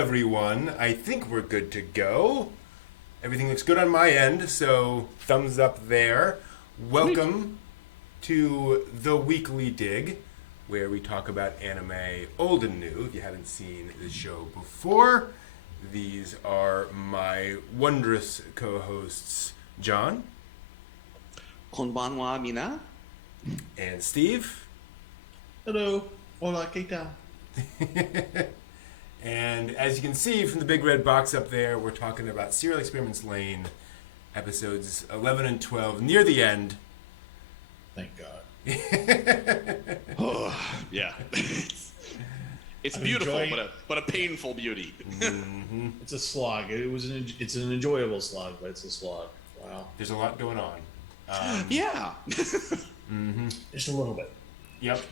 everyone. I think we're good to go. Everything looks good on my end, so thumbs up there. Welcome to The Weekly Dig, where we talk about anime old and new. If you haven't seen the show before, these are my wondrous co-hosts, John. Konbanwa mina. And Steve. Hello. Hola, ¿qué tal? And as you can see from the big red box up there, we're talking about Serial Experiments Laine, episodes 11 and 12, near the end. Thank God. Oh, yeah. It's beautiful, but a painful beauty. Mm-hmm. It's a slog. It's an enjoyable slog, but it's a slog. Wow. There's a lot going on. Yeah. Mm-hmm. Just a little bit. Yep.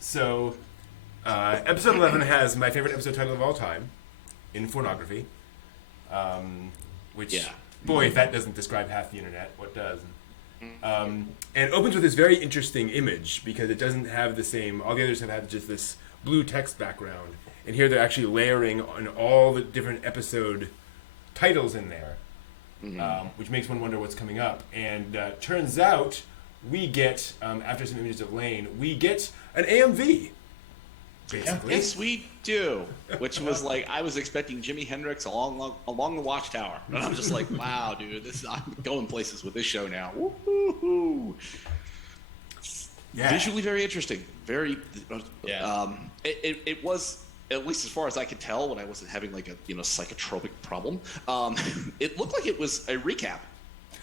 So, episode 11 has my favorite episode title of all time, in pornography. Which, boy, if that doesn't describe half the internet, what does? And it opens with this very interesting image because it doesn't have the same. All the others have had just this blue text background, and here they're actually layering on all the different episode titles in there, which makes one wonder what's coming up. And turns out we get, after some images of Laine, we get an AMV. Basically. Yes, we do. Which was like, I was expecting Jimi Hendrix along the Watchtower, and I'm just like, wow, dude, I'm going places with this show now. Woo-hoo-hoo. Yeah. Visually very interesting. Very. It was, at least as far as I could tell, when I wasn't having like a psychotropic problem. It looked like it was a recap.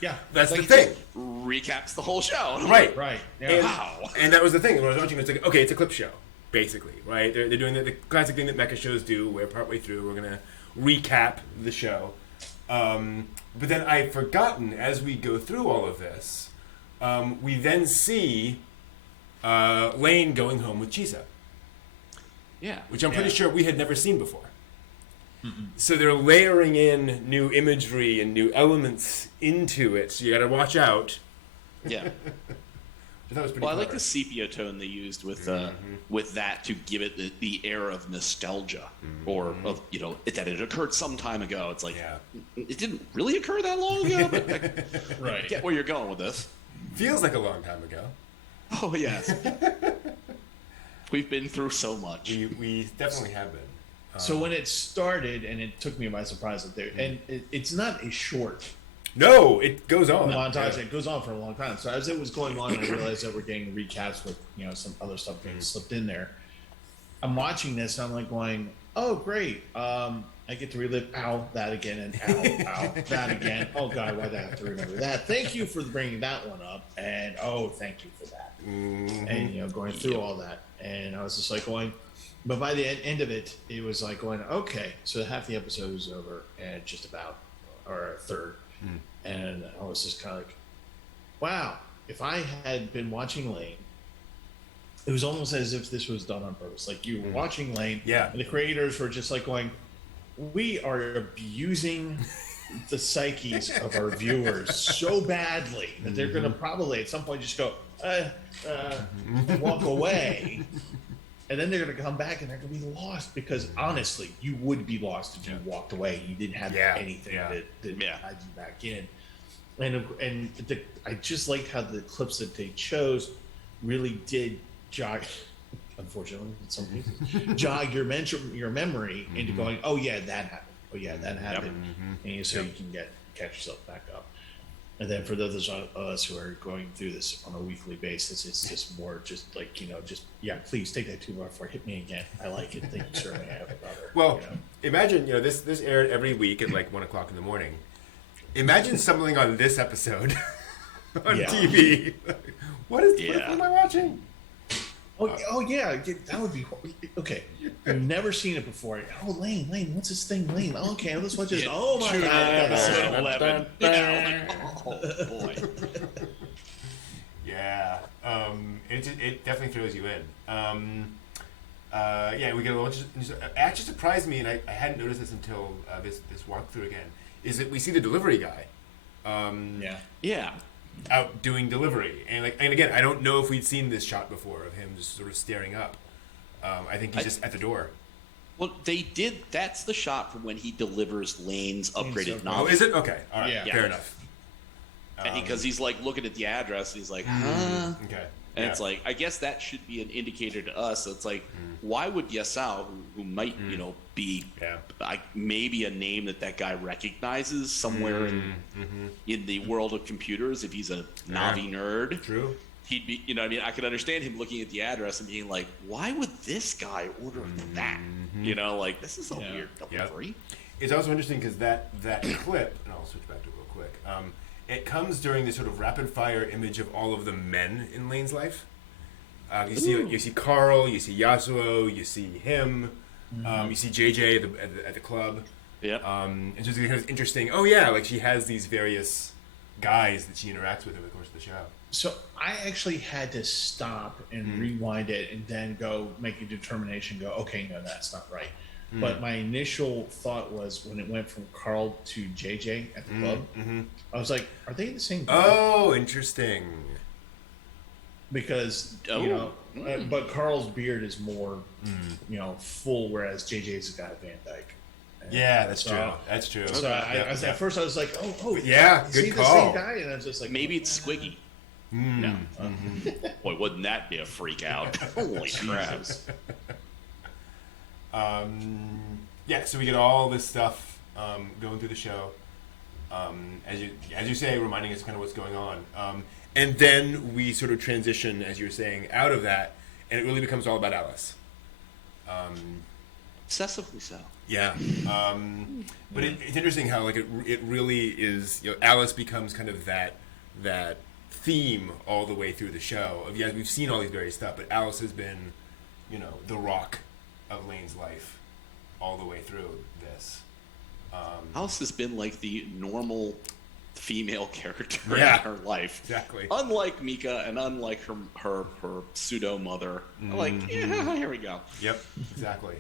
Yeah, that's like the thing. Recaps the whole show. Right. Yeah. And, wow. And that was the thing. When I was watching, it's like, okay, it's a clip show, basically, right? They're doing the classic thing that mecha shows do, where partway through we're gonna recap the show. But then I've forgotten, as we go through all of this, we then see Laine going home with Chisa. Yeah. Which I'm pretty sure we had never seen before. Mm-mm. So they're layering in new imagery and new elements into it, so you gotta watch out. Yeah. I thought it was pretty I clever. like the sepia tone they used with that to give it the air of nostalgia, or of that it occurred some time ago. It's like it didn't really occur that long ago, but I get where you're going with this. Feels like a long time ago. Oh yes, we've been through so much. We definitely have been. So when it started, and it took me by surprise that it's not a short. No, it goes on. Montage. It goes on for a long time. So as it was going on, I realized that we're getting recaps with some other stuff being slipped in there. I'm watching this, and I'm like going, "Oh, great! I get to relive that again, and that again. Oh God, why did I have to remember that? Thank you for bringing that one up, and thank you for that." And going through all that, and I was just like going. But by the end of it, it was like going, okay, so half the episode was over, and just about, or a third. And I was just kind of like, wow, if I had been watching Laine, it was almost as if this was done on purpose. Like you were watching Laine, and the creators were just like going, we are abusing the psyches of our viewers so badly that they're going to probably at some point just go, walk away. And then they're going to come back and they're going to be lost because honestly, you would be lost if you walked away. You didn't have anything that had you back in. And I just liked how the clips that they chose really did jog, unfortunately, in some cases, jog your memory into going, oh yeah, that happened. Oh yeah, that happened. And so you can catch yourself back up. And then for those of us who are going through this on a weekly basis, it's just more just like, please take that 2x4, hit me again. I like it. Thank you, sir. I have it, brother. Well, imagine, this aired every week at like 1 o'clock in the morning. Imagine stumbling on this episode on TV. What am I watching? Oh yeah, that would be okay. I've never seen it before. Oh, Laine, what's this thing, Laine? Okay, let's watch this. Oh my God, episode 11. Oh boy. Yeah, it definitely throws you in. We get a lot. It actually surprised me, and I hadn't noticed this until this walkthrough again. Is that we see the delivery guy? Out doing delivery, and again, I don't know if we'd seen this shot before of him just sort of staring up. I think he's just at the door. Well, they did. That's the shot from when he delivers Laine's upgraded upgrade. Oh, Navi. is it? Okay. All right. Yeah. Fair enough. And because he's like looking at the address, and he's like, huh? Okay. And Yeah. it's like, I guess that should be an indicator to us. It's like, why would Yasao, who might, be maybe a name that guy recognizes somewhere in the world of computers, if he's a Navi nerd, True. he'd be, I mean, I could understand him looking at the address and being like, why would this guy order that? Like, this is a weird delivery. It's also interesting because that clip, and I'll switch back to it real quick. It comes during this sort of rapid fire image of all of the men in Laine's life. You see Carl, you see Yasuo, you see him, you see JJ at the club. Yep. And so it's kind of interesting. Oh yeah, like she has these various guys that she interacts with over the course of the show. So I actually had to stop and rewind it and then go make a determination. Go, okay, no, that's not right. But my initial thought was when it went from Carl to JJ at the club, I was like, are they the same guy? Oh, interesting. Because but Carl's beard is more full, whereas JJ's a guy Van Dyke. Yeah, that's true. That's true. So at first I was like, oh yeah, is good he call. the same guy? And I was just like, Maybe it's Squiggy. No. Boy, wouldn't that be a freak out? Holy crap. Yeah, so we get all this stuff going through the show, as you say, reminding us kind of what's going on, and then we sort of transition, as you were saying, out of that, and it really becomes all about Alice. Excessively so. Yeah, but it's interesting how like it really is. Alice becomes kind of that theme all the way through the show. We've seen all these various stuff, but Alice has been, the rock of Laine's life all the way through this. Alice has been like the normal female character in Yeah, her life. exactly. Unlike Mika and unlike her pseudo mother. Like, yeah, here we go. Yep, exactly.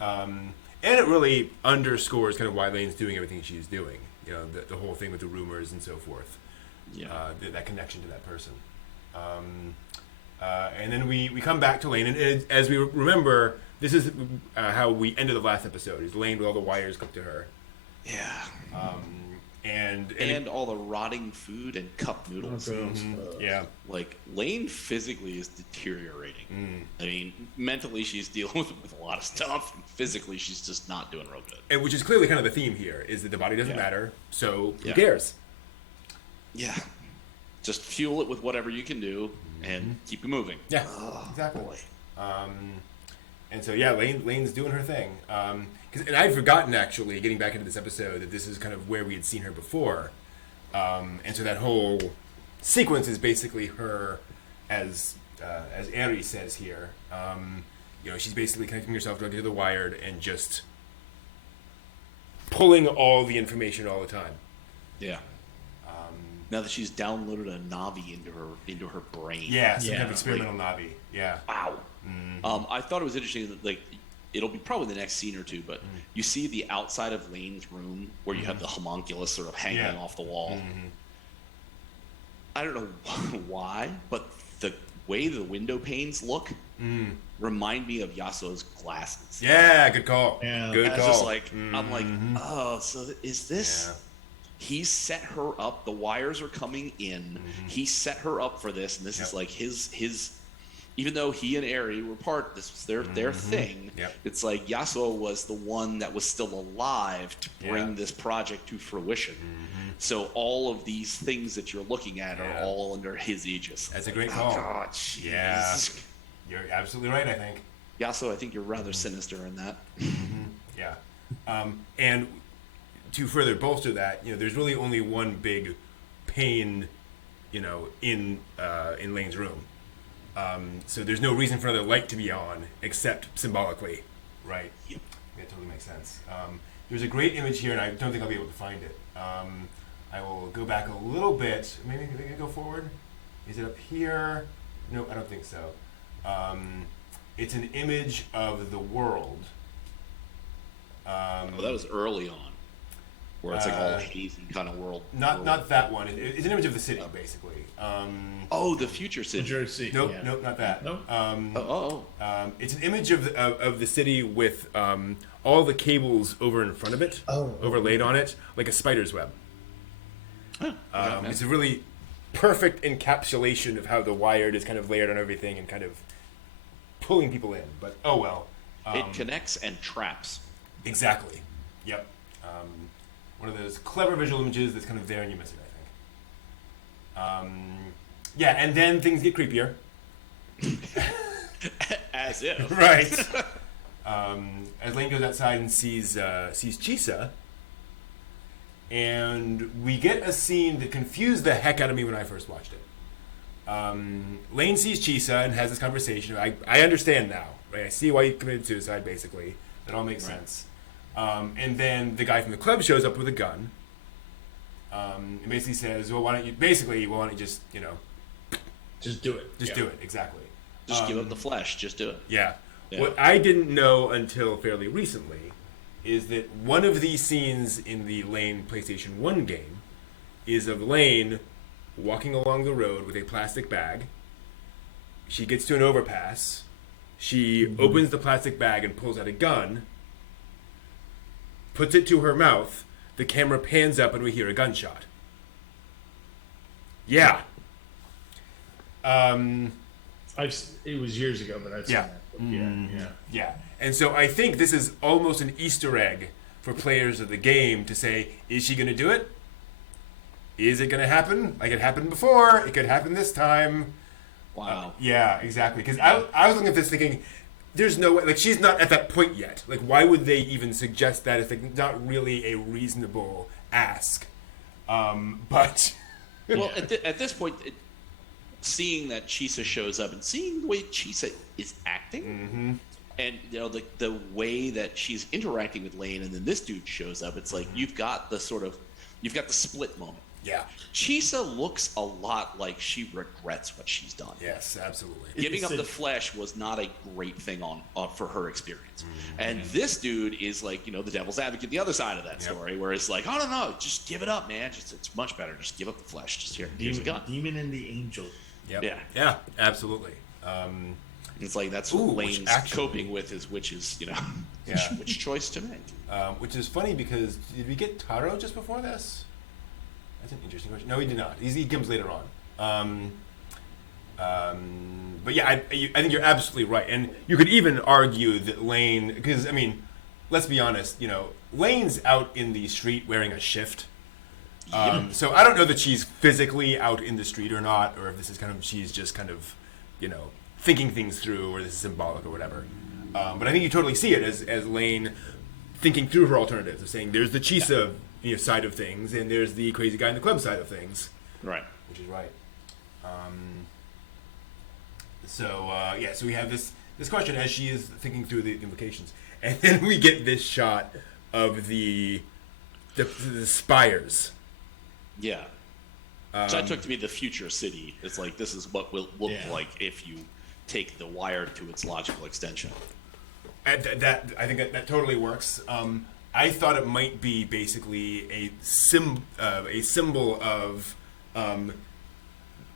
And it really underscores kind of why Laine's doing everything she's doing. The whole thing with the rumors and so forth. Yeah. That connection to that person. And then we come back to Laine, and as we remember, this is how we ended the last episode. Is Laine with all the wires clipped to her. Yeah. And all the rotting food and cup noodles. Yeah. Like, Laine physically is deteriorating. I mean, mentally she's dealing with a lot of stuff. And physically she's just not doing real good. And which is clearly kind of the theme here, is that the body doesn't matter, so who cares? Yeah. Just fuel it with whatever you can do and keep it moving. Yeah, exactly. Boy. And so, yeah, Laine's doing her thing. And I'd forgotten, actually, getting back into this episode, that this is kind of where we had seen her before. And so that whole sequence is basically her, as Eri says here, she's basically connecting herself directly to the wired and just pulling all the information all the time. Yeah. Now that she's downloaded a Navi into her brain. Yeah, some kind of experimental Navi. Yeah. Wow. I thought it was interesting that, like, it'll be probably the next scene or two, but you see the outside of Laine's room where you have the homunculus sort of hanging off the wall. I don't know why, but the way the window panes look remind me of Yasuo's glasses. Yeah, good call. Yeah. Good call. Just like, I'm like, oh, so is this... Yeah. He set her up. The wires are coming in. He set her up for this, and this is like his. Even though he and Eri were part, this was their thing. Yep. It's like Yasuo was the one that was still alive to bring this project to fruition. So all of these things that you're looking at are all under his aegis. That's a great call. Oh, God, jeez. Yeah, you're absolutely right, I think. Yasuo, I think you're rather sinister in that. Yeah, and to further bolster that, there's really only one big pain, in Laine's room. So there's no reason for another light to be on except symbolically, right? Yep. That totally makes sense. There's a great image here, and I don't think I'll be able to find it. I will go back a little bit. Maybe go forward. Is it up here? No, I don't think so. It's an image of the world. Oh, that was early on. where it's like all hazy kind of world. Not that one. It's an image of the city, basically. The future city. Jersey. Nope, not that. Nope. It's an image of the city with all the cables over in front of it, overlaid on it, like a spider's web. It's a really perfect encapsulation of how the Wired is kind of layered on everything and kind of pulling people in. But oh well. It connects and traps. Exactly. Yep. One of those clever visual images that's kind of there and you miss it, I think. Yeah, and then things get creepier. As if. Right. As Laine goes outside and sees Chisa, and we get a scene that confused the heck out of me when I first watched it. Laine sees Chisa and has this conversation. I understand now. Right? I see why you committed suicide, basically. That all makes sense. And then the guy from the club shows up with a gun. And basically says, well, why don't you just, Just do it. Just do it, exactly. Just give up the flesh. Just do it. Yeah. What I didn't know until fairly recently is that one of these scenes in the Laine PlayStation 1 game is of Laine walking along the road with a plastic bag. She gets to an overpass. She opens the plastic bag and pulls out a gun, puts it to her mouth. The camera pans up and we hear a gunshot. Yeah. It was years ago, but I've seen that. Yeah. And so I think this is almost an Easter egg for players of the game to say, is she going to do it? Is it going to happen? Like it happened before. It could happen this time. Wow. Yeah, exactly. Because I was looking at this thinking, there's no way, like she's not at that point yet. Like why would they even suggest that if it's not really a reasonable ask? But... Well, at this point... seeing that Chisa shows up and seeing the way Chisa is acting, and the way that she's interacting with Laine, and then this dude shows up, it's like you've got the split moment. Yeah. Chisa looks a lot like she regrets what she's done. Yes, absolutely. Giving up the flesh was not a great thing for her experience. And this dude is like, the devil's advocate, the other side of that story, where it's like, oh, no, just give it up, man. It's much better. Just give up the flesh. Just here's a gun. Demon and the angel. Yep. Yeah, absolutely. It's like that's what Laine's coping with is which choice to make. Which is funny because did we get Taro just before this? That's an interesting question. No, he did not. He comes later on. But yeah, I think you're absolutely right. And you could even argue that Laine, because, let's be honest, Laine's out in the street wearing a shift. So I don't know that she's physically out in the street or not, or if this is she's just thinking things through, or this is symbolic or whatever. But I think you totally see it as Laine thinking through her alternatives, of saying there's the Chisa side of things, and there's the crazy guy in the club side of things. Right. Which is right. So we have this question as she is thinking through the implications, and then we get this shot of the spires. Yeah. So I took to be the future city. It's like this is what will look like if you take the Wire to its logical extension. I think that totally works. I thought it might be basically a symbol of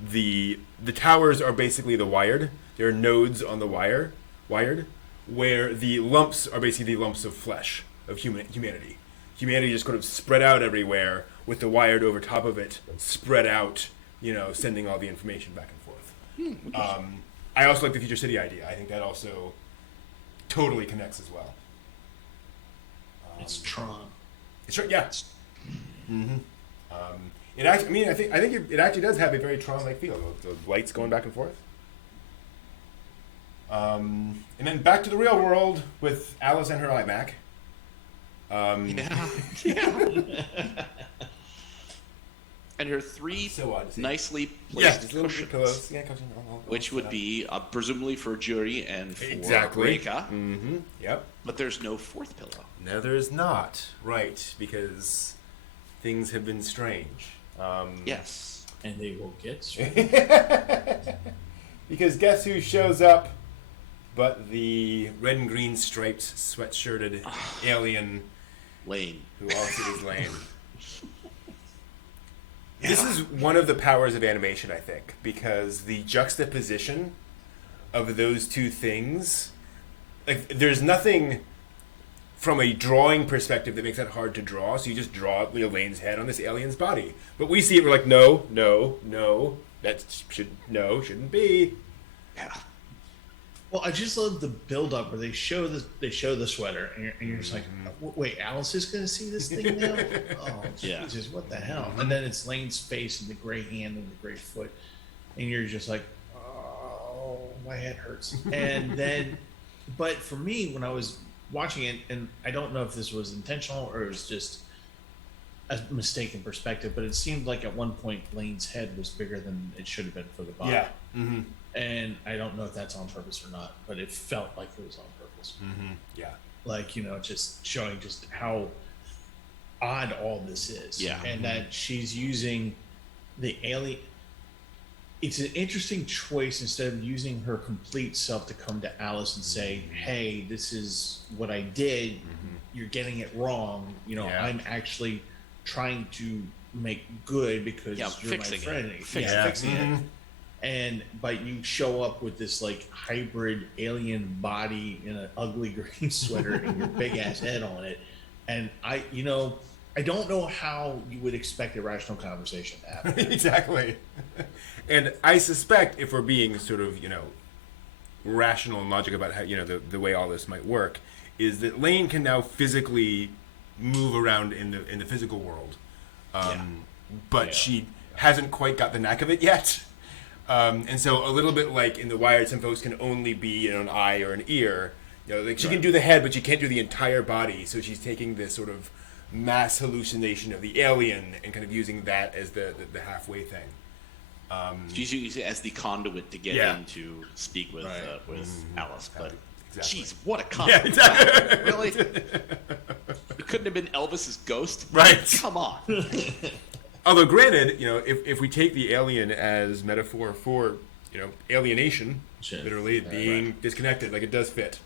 the towers are basically the Wired. There are nodes on the wired, where the lumps are basically the lumps of flesh of humanity. Humanity just kind of spread out everywhere, with the Wired over top of it, spread out, sending all the information back and forth. I also like the Future City idea. I think that also totally connects as well. It's Tron. It's yeah. It actually, I think it actually does have a very Tron-like feel. The lights going back and forth. And then back to the real world with Alice and her iMac. And her three nicely placed cushions, pillows. which would be presumably for Juri and for Reika. Yep. But there's no fourth pillow. No, there's not. Right, because things have been strange. Yes. And they will get strange. Because guess who shows up but the red and green striped, sweatshirted alien Laine. Who also is Laine. This is one of the powers of animation, I think, because the juxtaposition of those two things, like, there's nothing from a drawing perspective that makes that hard to draw, so you just draw Laine's head on this alien's body. But we see it, we're like, no, shouldn't be. Yeah. Well, I just love the build-up where they show the sweater, and you're just like, wait, Alice is going to see this thing now? Oh, Yeah. Jesus, what the hell? And then it's Lane's face and the gray hand and the gray foot, and you're just like, oh, my head hurts. And then, but for me, when I was watching it, and I don't know if this was intentional or it was just a mistaken perspective, but it seemed like at one point Lane's head was bigger than it should have been for the body. Yeah. Mm-hmm. And I don't know if that's on purpose or not, but it felt like it was on purpose. Mm-hmm. Yeah. Like, just showing just how odd all this is. Yeah. And that she's using the alien. It's an interesting choice instead of using her complete self to come to Alice and say, hey, this is what I did. You're getting it wrong. Yeah. I'm actually trying to make good because you're my friend. Fixing it. But you show up with this like hybrid alien body in an ugly green sweater and your big ass head on it. And I don't know how you would expect a rational conversation to happen. Exactly. And I suspect if we're being sort of, rational and logic about how, the way all this might work, is that Laine can now physically move around in the physical world. But she hasn't quite got the knack of it yet. And so a little bit like in The Wired, some folks can only be an eye or an ear. She can do the head, but she can't do the entire body. So she's taking this sort of mass hallucination of the alien and kind of using that as the halfway thing. She's using it as the conduit to get in to speak with Alice. But exactly. Jeez, what a conduit! Yeah, exactly. Really? It couldn't have been Elvis's ghost, right? Come on. Although, granted, if we take the alien as metaphor for, alienation, literally being disconnected, like it does fit.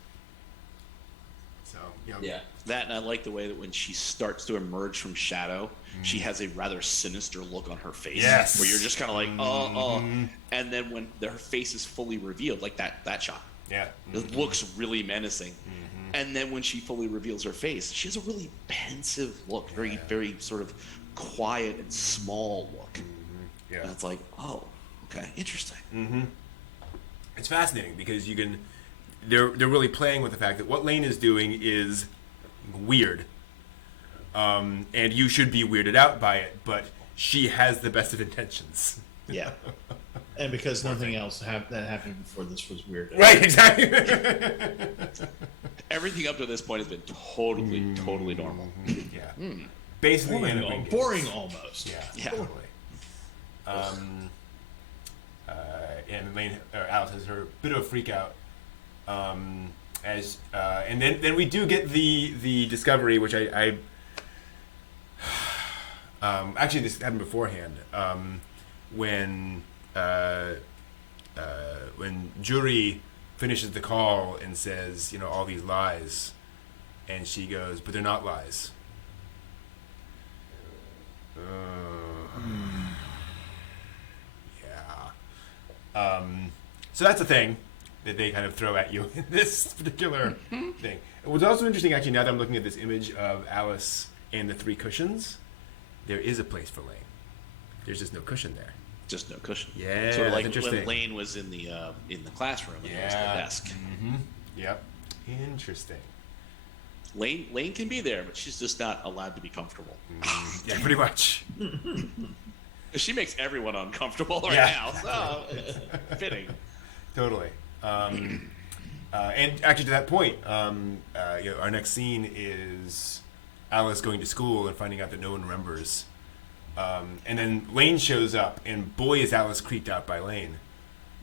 So, Yeah. That, and I like the way that when she starts to emerge from shadow, she has a rather sinister look on her face. Yes. Where you're just kind of like, and then when her face is fully revealed, like that shot. Yeah. It looks really menacing. And then when she fully reveals her face, she has a really pensive look, very, very sort of quiet and small look. Yeah. And it's like, oh, okay, interesting. It's fascinating because they're really playing with the fact that what Laine is doing is weird. And you should be weirded out by it, but she has the best of intentions. Yeah. And because nothing else that happened before this was weird. Right, exactly. Everything up to this point has been totally normal. Yeah. Basically, boring almost. Yeah. Totally. And Laine, Alice has her bit of a freak out. And then we do get the discovery, which I actually this happened beforehand. When Jury finishes the call and says, all these lies, and she goes, but they're not lies. Yeah. So that's a thing that they kind of throw at you in this particular thing. It was also interesting, actually, now that I'm looking at this image of Alice and the three cushions, there is a place for Laine. There's just no cushion there. Just no cushion. Yeah, sort of like interesting. when Laine was in the classroom and there was the desk. Yep. Interesting. Laine can be there, but she's just not allowed to be comfortable. Yeah, pretty much. She makes everyone uncomfortable right now, so it's fitting. Totally. And actually, to that point, our next scene is Alice going to school and finding out that no one remembers. And then Laine shows up, and boy, is Alice creeped out by Laine.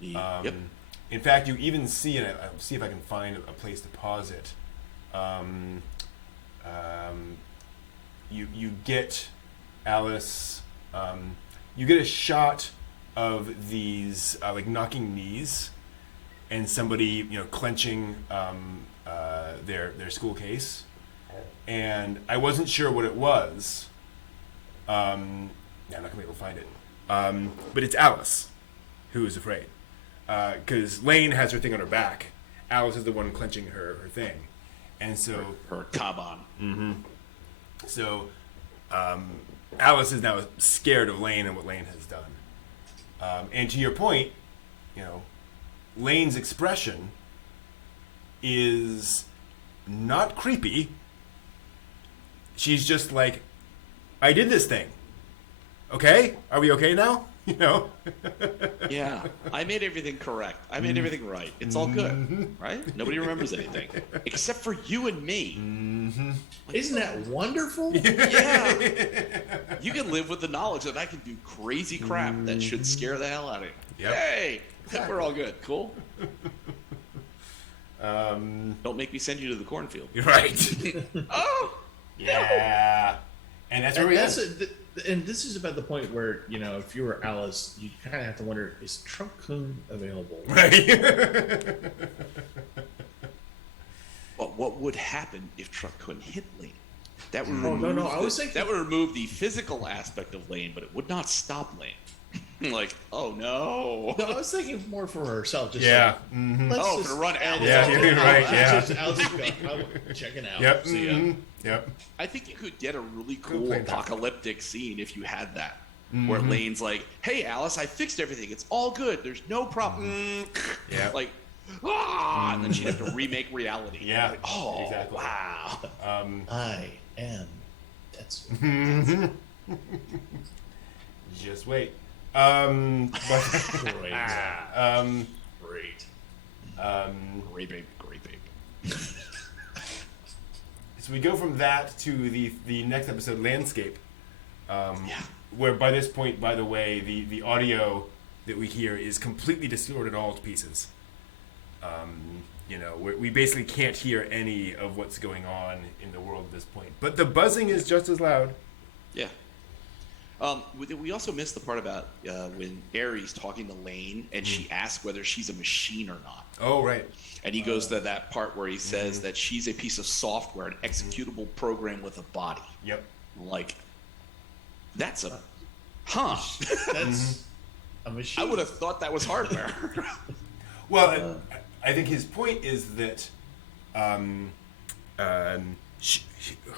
Yep. In fact, you even see, and I'll see if I can find a place to pause it. You get Alice. You get a shot of these like knocking knees, and somebody clenching their school case, and I wasn't sure what it was Yeah, I'm not gonna be able to find it. But it's Alice who is afraid, because Laine has her thing on her back. Alice is the one clenching her thing, and so her kaban. So Alice is now scared of Laine and what Laine has done. And to your point, Laine's expression is not creepy. She's just like, I did this thing. Okay? Are we okay now? Yeah, I made everything correct. I made everything right. It's all good, right? Nobody remembers anything except for you and me. Isn't that wonderful? Yeah. You can live with the knowledge that I can do crazy crap that should scare the hell out of you. Yep. Hey, we're all good. Cool. Don't make me send you to the cornfield. You're right. Oh, yeah. And that's where we are. And this is about the point where, if you were Alice, you kind of have to wonder, is Truck-kun available? Right. But what would happen if Truck-kun hit Laine? That would no. I was thinking that would remove the physical aspect of Laine, but it would not stop Laine. Like, oh no. No, I was thinking more for herself. Just Yeah. For to run Alice. Yeah, you're right. Yeah. Alice checking out. Yep. See ya. Yep. I think you could get a really cool play that. apocalyptic scene if you had that. Where Laine's like, hey, Alice, I fixed everything. It's all good. There's no problem. Yeah. Like, and then she'd have to remake reality. Yeah. Like, oh, exactly. wow. I am Mm-hmm. Just wait. But, great. Great babe. So we go from that to the next episode, Landscape. Where by this point, by the way, the audio that we hear is completely distorted all to pieces. We basically can't hear any of what's going on in the world at this point. But the buzzing is just as loud. Yeah. We also missed the part about when Aries talking to Laine and she asks whether she's a machine or not. Oh, right. And he goes to that part where he says that she's a piece of software, an executable program with a body. Yep. Like, that's a... That's a machine. I would have thought that was hardware. Well, I think his point is that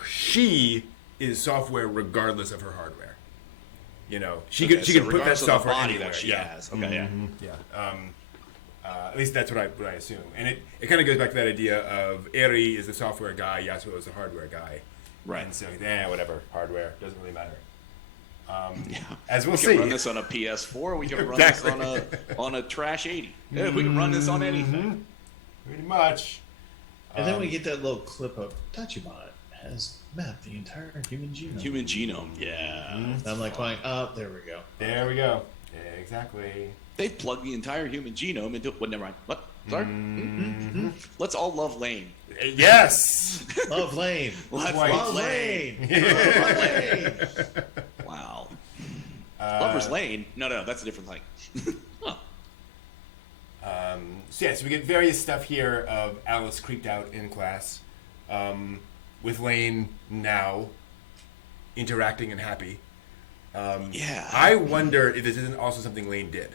she is software regardless of her hardware. She could put that software body anywhere. that she has. Okay, Yeah. At least that's what I assume. And it kind of goes back to that idea of Eri is the software guy, Yasuo is the hardware guy. Right. And so, whatever, hardware, doesn't really matter. Yeah. As we'll we see. can run this on a PS4. We can run this on a trash 80. Yeah, we can run this on anything. Pretty much. And then we get that little clip of Tachibana has mapped the entire human genome. Human genome. Yeah. And I'm like going, there we go. There we go. Yeah, exactly. They've plugged the entire human genome into... Well, never mind. What? Sorry? Let's all love Laine. Yes! Love Laine. Let's Love Laine. Love Laine. Wow. Lover's Lane? No, that's a different thing. So we get various stuff here of Alice creeped out in class, with Laine now interacting and happy. I wonder if this isn't also something Laine did.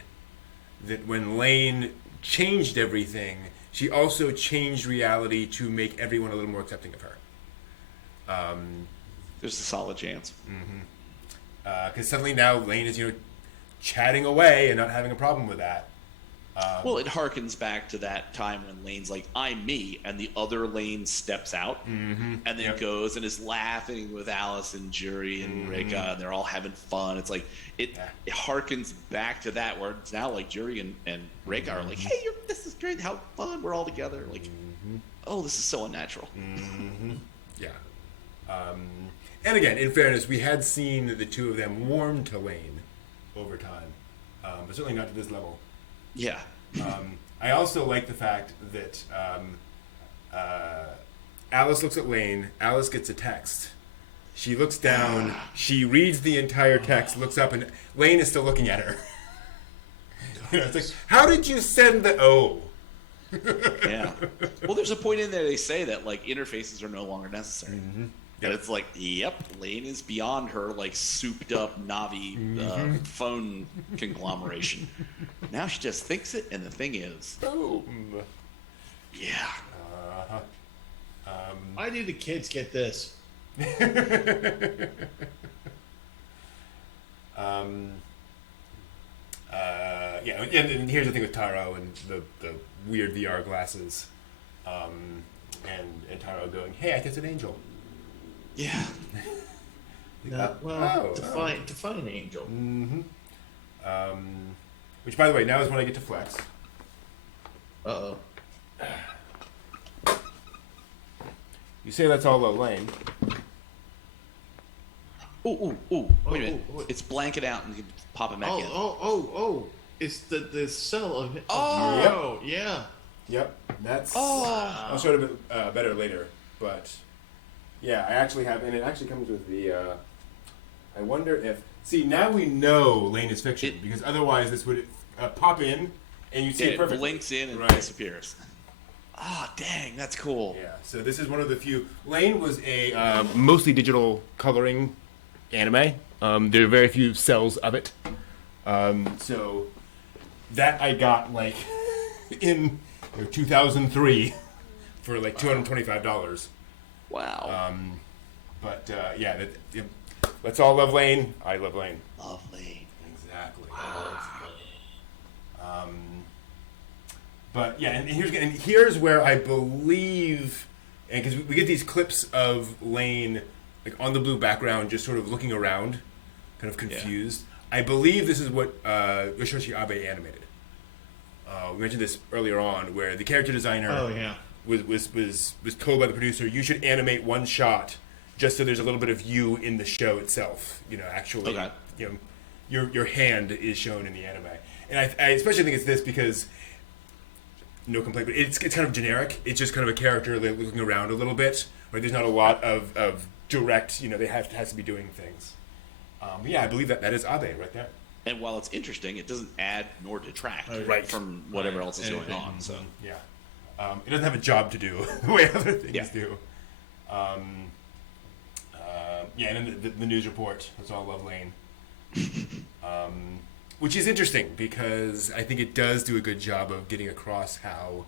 That when Laine changed everything, she also changed reality to make everyone a little more accepting of her. There's a solid chance. Because suddenly now Laine is, chatting away and not having a problem with that. Well, it harkens back to that time when Laine's like, I'm me, and the other Laine steps out and then goes and is laughing with Alice and Juri and Rika, and they're all having fun. It's like, it harkens back to that where it's now like Juri and Rika are like, hey, this is great, how fun, we're all together. Like, oh, this is so unnatural. Yeah. And again, in fairness, we had seen the two of them warm to Laine over time, but certainly not to this level. Yeah. I also like the fact that Alice looks at Laine, Alice gets a text. She looks down, she reads the entire text, looks up, and Laine is still looking at her. It's like, how did you send the O? Yeah. Well, there's a point in there they say that, like, interfaces are no longer necessary. And it's like, yep, Laine is beyond her like souped up Navi phone conglomeration. Now she just thinks it, and the thing is, Boom. yeah. Why do the kids get this? Yeah, and here's the thing with Taro and the weird VR glasses, and Taro going, "Hey, I kissed an angel." Yeah. Define angel. Mm-hmm. Which, by the way, now is when I get to flex. Uh-oh. You say that's all low Laine. Ooh. Wait a minute. Oh. It's blanket out and you can pop it back in. Oh. It's the cell of it. Oh. Yeah. Yep, that's. Oh. I'll show it a bit better later, but yeah, I actually have, and it actually comes with the. I wonder if. See, now we know Laine is fiction because otherwise this would pop in, and you see it perfectly. It blinks in and Right. disappears. Ah, dang, that's cool. Yeah, so this is one of the few. Laine was a mostly digital coloring anime. There are very few cells of it. So that I got like in 2003 for like $225. Wow. But yeah, let's all love Laine. I love Laine. Lovely. Exactly. But yeah, and here's where I believe, and because we get these clips of Laine like on the blue background, just sort of looking around, kind of confused. Yeah. I believe this is what Yoshishi Abe animated. We mentioned this earlier on, where the character designer was told by the producer, you should animate one shot just so there's a little bit of you in the show itself. You know, actually, you know, your hand is shown in the anime, and I especially think it's this because. No complaint, but it's kind of generic. It's just kind of a character looking around a little bit. Right? There's not a lot of direct. You know, has to be doing things. Yeah, I believe that is Abe right there. And while it's interesting, it doesn't add nor detract from whatever else is going on. So yeah, it doesn't have a job to do the way other things do. Yeah, and then the news report. That's all love Laine. Which is interesting because I think it does do a good job of getting across how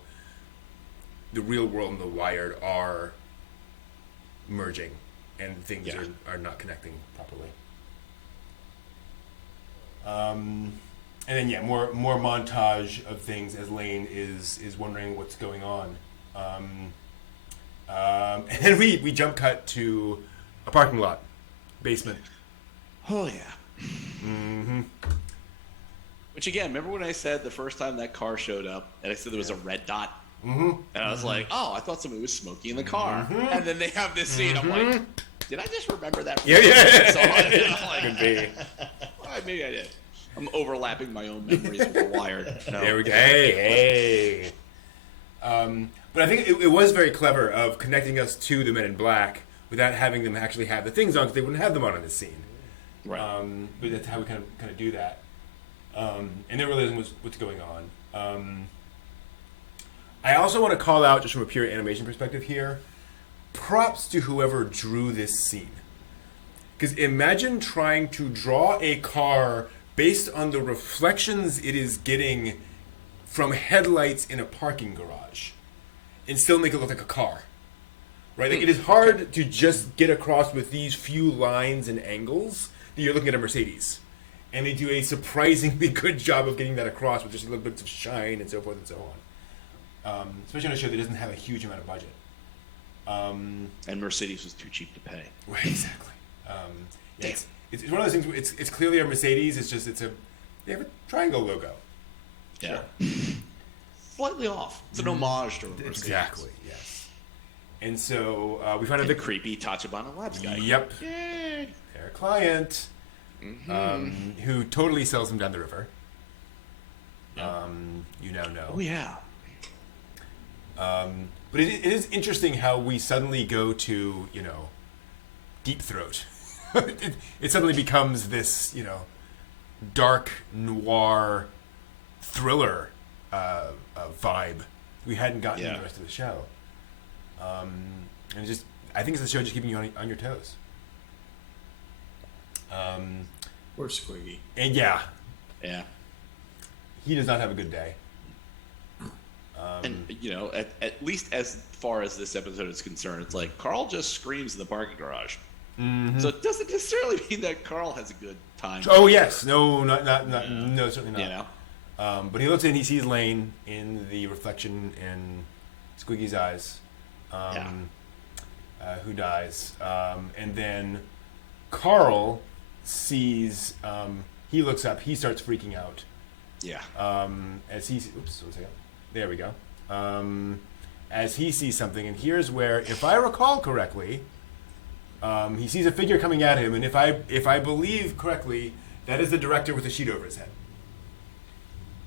the real world and the wired are merging and things are not connecting properly. And then more montage of things as Laine is wondering what's going on. And then we jump cut to a parking lot, basement. Oh yeah. Mm-hmm. Which again, remember when I said the first time that car showed up, and I said there was a red dot, and I was like, "Oh, I thought somebody was smoking in the car." And then they have this scene. I'm like, "Did I just remember that?" Yeah. Could be. Maybe I did. I'm overlapping my own memories with the Wired. No. There we go. Hey. But I think it was very clever of connecting us to the Men in Black without having them actually have the things on, because they wouldn't have them on in this scene. Right. But that's how we kind of do that. And then realizing what's going on. I also want to call out, just from a pure animation perspective here, props to whoever drew this scene. Because imagine trying to draw a car based on the reflections it is getting from headlights in a parking garage and still make it look like a car. Right? Like, it is hard to just get across with these few lines and angles that you're looking at a Mercedes. And they do a surprisingly good job of getting that across with just a little bits of shine and so forth and so on. Especially on a show that doesn't have a huge amount of budget. And Mercedes was too cheap to pay. Right, exactly. It's one of those things where it's clearly a Mercedes. They have a triangle logo. Yeah. Slightly off. It's an homage to a Mercedes. Exactly, yes. And so we find out the creepy Tachibana Labs guy. Yep. Yay. Their client. Who totally sells them down the river. You now know. Oh yeah. But it is interesting how we suddenly go to, Deep Throat. it suddenly becomes this, dark noir thriller vibe we hadn't gotten in the rest of the show. And just I think it's the show just keeping you on your toes. Poor Squiggy. And yeah, Yeah. he does not have a good day. And at least as far as this episode is concerned, it's like Carl just screams in the parking garage. Mm-hmm. So it doesn't necessarily mean that Carl has a good time. Oh yes, no, not no, certainly not. You know, But he looks in, he sees Laine in the reflection in Squiggy's eyes, who dies, and then Carl sees. He looks up. He starts freaking out. yeah. As he, oops, 1 second. There we go. As he sees something, and here's where, if I recall correctly, he sees a figure coming at him, and if I believe correctly, that is the director with a sheet over his head.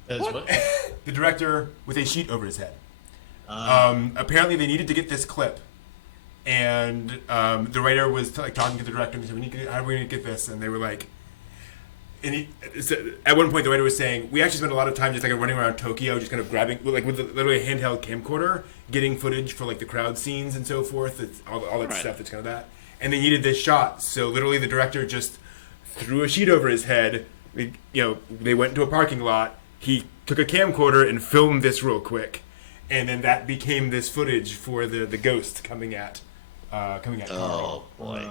That's what? The director with a sheet over his head. Apparently, they needed to get this clip, and the writer was talking to the director, and they said, "How are we going to get this?" And they were like, at one point, the writer was saying, "We actually spent a lot of time just running around Tokyo, just kind of grabbing, with literally a handheld camcorder, getting footage for the crowd scenes and so forth. It's all that Right. stuff that's kind of that." And they needed this shot, so literally the director just threw a sheet over his head. They went into a parking lot. He took a camcorder and filmed this real quick, and then that became this footage for the ghost coming at Oh Carl. boy.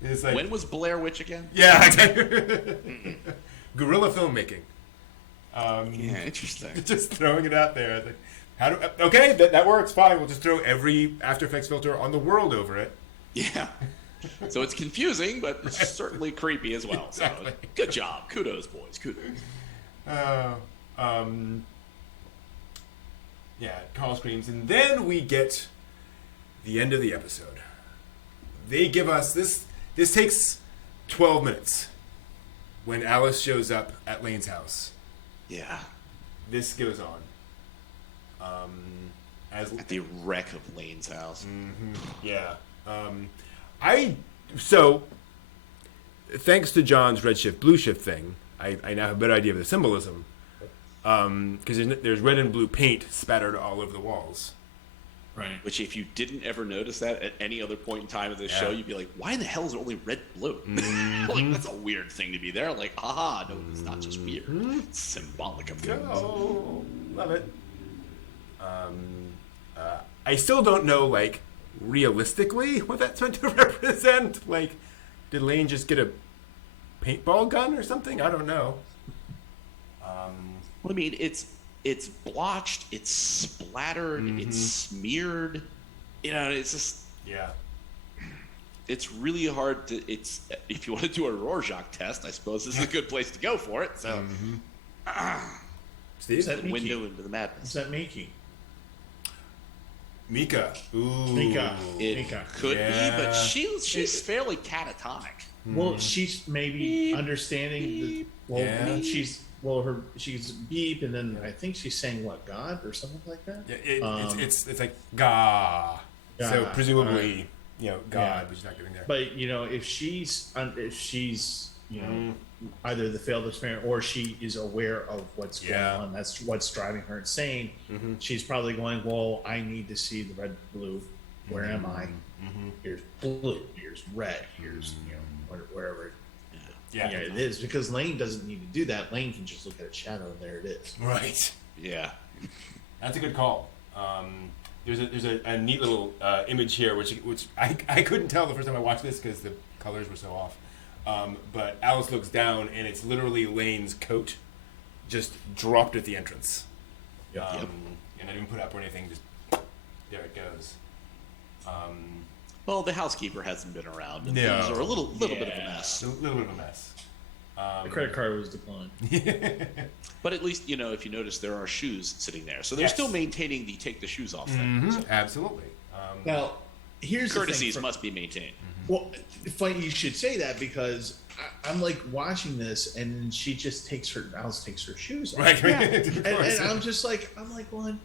It's like, When was Blair Witch again? yeah, exactly. Guerrilla filmmaking. Yeah, interesting. Just throwing it out there. Like, okay, that works, fine. We'll just throw every After Effects filter on the world over it. Yeah. So it's confusing, but it's certainly creepy as well. Exactly. So good job. Kudos, boys. Kudos. Yeah, Carl screams, and then we get the end of the episode. They give us this. This takes 12 minutes when Alice shows up at Laine's house. Yeah. This goes on. As At the wreck of Laine's house. yeah. So thanks to John's red shift, blue shift thing, I now have a better idea of the symbolism. Because there's red and blue paint spattered all over the walls. Right. Which, if you didn't ever notice that at any other point in time of this Yeah. show, you'd be like, why in the hell is it only red blue? That's a weird thing to be there. Like, aha, no, it's not just weird. It's symbolic of things. Oh, love it. I still don't know, realistically what that's meant to represent. Did Laine just get a paintball gun or something? I don't know. Well, I mean, it's blotched, it's splattered, it's smeared. It's just, Yeah. it's really hard to. If you want to do a Rorschach test, I suppose this is a good place to go for it. So, Steve? Is that the Miki? window into the Is madness. that Miki? Mika. Ooh. Mika. It Mika. could Yeah. be, but she's fairly catatonic. Well, she's maybe understanding the. Well, Yeah. she's beep, and then I think she's saying what, God or something like that. Yeah, it's like Ga. So Ga, presumably, God, Yeah. but she's not getting there. But if she's either the failed parent or she is aware of what's going Yeah. on, that's what's driving her insane. She's probably going, well, I need to see the red, blue. Where am I? Here's blue. Here's red. Here's wherever. Yeah. It is, because Laine doesn't need to do that. Laine can just look at a shadow and there it is. Right. Yeah. That's a good call. There's a neat little image here, which I couldn't tell the first time I watched this because the colors were so off. But Alice looks down, and it's literally Laine's coat just dropped at the entrance. Yep. And I didn't put up or anything, just there it goes. Well, the housekeeper hasn't been around, and No. things are a little bit of a mess. A little bit of a mess. The credit card was declined. But at least, if you notice, there are shoes sitting there. So they're Yes. still maintaining the take the shoes off thing. So Absolutely. Now, here's courtesies the thing. must be maintained. Well, funny you should say that, because I'm watching this, and she just Alice takes her shoes off. Right. Yeah. Of And course. I'm going,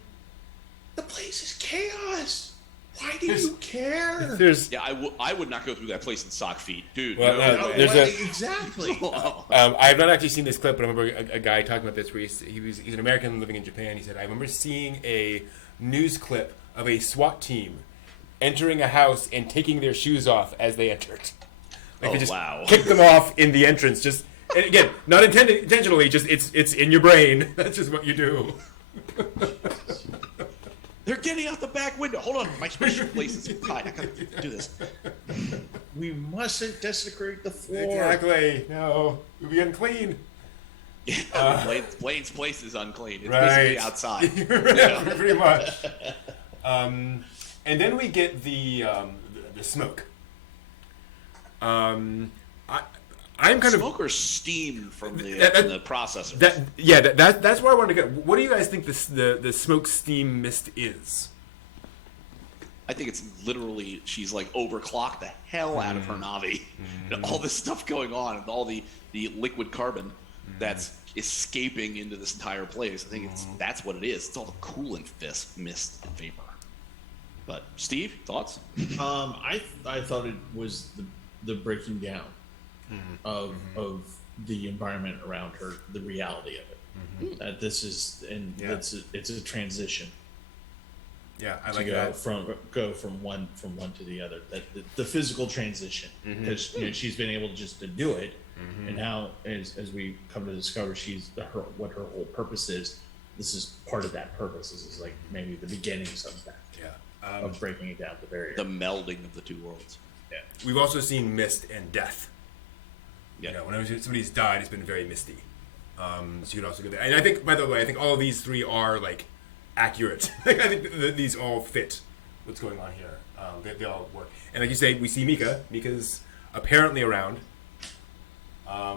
the place is chaos. Why do you care? There's Yeah, I would not go through that place in sock feet, dude. Well, no, no, no. there's Exactly. I have not actually seen this clip, but I remember a guy talking about this where he's an American living in Japan. He said, I remember seeing a news clip of a SWAT team entering a house and taking their shoes off as they entered. Like they just wow. kick them off in the entrance. Just and again, not intentionally. Just it's in your brain. That's just what you do. They're getting out the back window. Hold on, my special place is tied. I gotta do this. We mustn't desecrate the floor. Exactly. No, you'll be unclean. Blaine's place is unclean. It's Right. basically outside. Yeah, pretty much. And then we get the smoke. I'm kind Smoke or steam from the processor. That's where I wanted to go. What do you guys think the smoke steam mist is? I think it's literally she's like overclocked the hell out of her Navi. And all this stuff going on and all the liquid carbon that's escaping into this entire place. I think that's what it is. It's all the coolant mist and vapor. But Steve, thoughts? I thought it was the breaking down of the environment around her, the reality of it. That this is it's a transition. Yeah, I to like go that. go from one to the other. That the physical transition, because she's been able just to do it, and now as we come to discover what her whole purpose is. This is part of that purpose. This is like maybe the beginnings of that. Yeah. Of breaking it down, the barrier. The melding of the two worlds. Yeah. We've also seen mist and death. Yeah. You know, whenever somebody's died, it's been very misty. So you could also go there. And I think, by the way, all of these three are like accurate. I think these all fit what's going on here. They all work. And like you say, we see Mika. Mika's apparently around.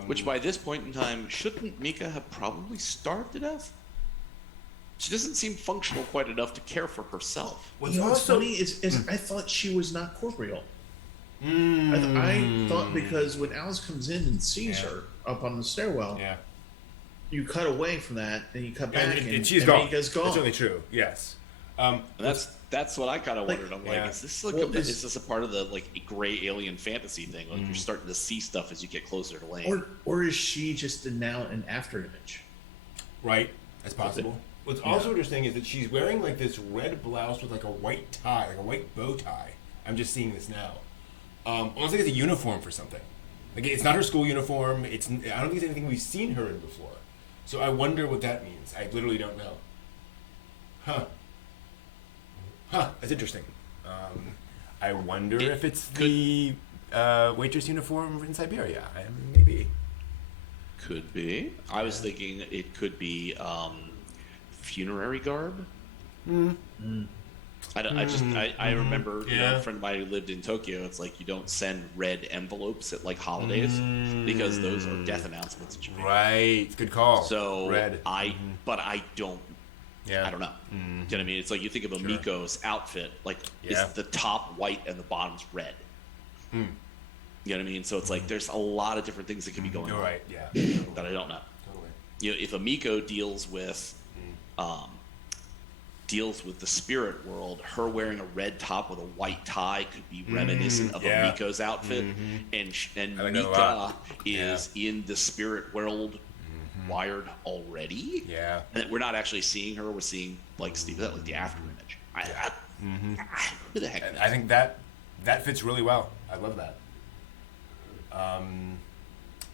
Which by this point in time, shouldn't Mika have probably starved to death? She doesn't seem functional quite enough to care for herself. What's funny is I thought she was not corporeal. I thought because when Alice comes in and sees her up on the stairwell, you cut away from that and you cut back and she's gone. Mika's gone. That's certainly true. Yes. And that's what I kind of wondered. I'm like, is this is this a part of the like gray alien fantasy thing? Like you're starting to see stuff as you get closer to Laine, or is she just now an after image? Right, that's possible. What's also interesting is that she's wearing like this red blouse with like a white tie, like a white bow tie. I'm just seeing this now. Almost like it's a uniform for something. Like it's not her school uniform. I don't think it's anything we've seen her in before. So I wonder what that means. I literally don't know. That's interesting. I wonder if it's the waitress uniform in Siberia. Maybe. Could be. I was thinking it could be funerary garb. I remember a friend of mine who lived in Tokyo. It's like you don't send red envelopes at like holidays because those are death announcements in Japan. Right, good call. So red. But I don't. Yeah. I don't know. Do you know what I mean? It's like you think of a Miko's outfit, like it's the top white and the bottom's red. You know what I mean? So it's like there's a lot of different things that could be going on. Right. Yeah. That I don't know. Totally. You know, if a Miko deals with the spirit world, her wearing a red top with a white tie could be reminiscent of a Miko's outfit, and Mika is in the spirit world wired already. Yeah, and we're not actually seeing her. We're seeing like Steve, like the after image. Who the heck? I think that fits really well. I love that.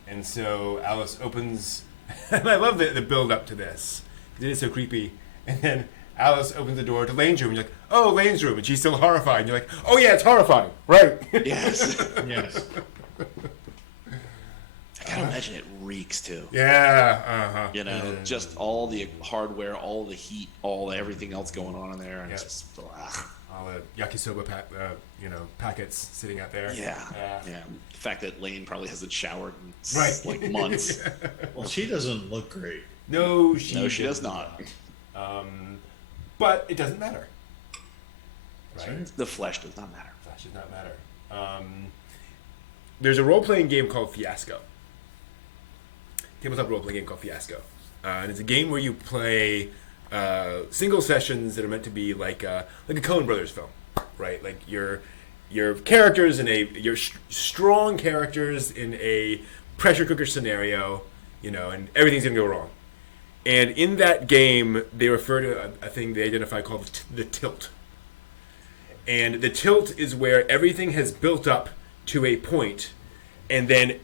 And so Alice opens, and I love the build up to this. It is so creepy, and then Alice opens the door to Laine's room, and you're like, oh, Laine's room, and she's still horrified. And you're like, oh yeah, it's horrifying, right? Yes. Yes. I gotta imagine it reeks too. Yeah. You know, just all the hardware, all the heat, everything else going on in there, and it's just all the yakisoba packets sitting out there. Yeah. The fact that Laine probably hasn't showered in like months. Well, she doesn't look great. No, she does not. But it doesn't matter. Right? The flesh does not matter. Flesh does not matter. There's a role-playing game called Fiasco. Tabletop role-playing game called Fiasco. And it's a game where you play single sessions that are meant to be like a Coen Brothers film, right? Like your characters your strong characters in a pressure cooker scenario, and everything's gonna go wrong. And in that game, they refer to a thing they identify called the tilt. And the tilt is where everything has built up to a point, and then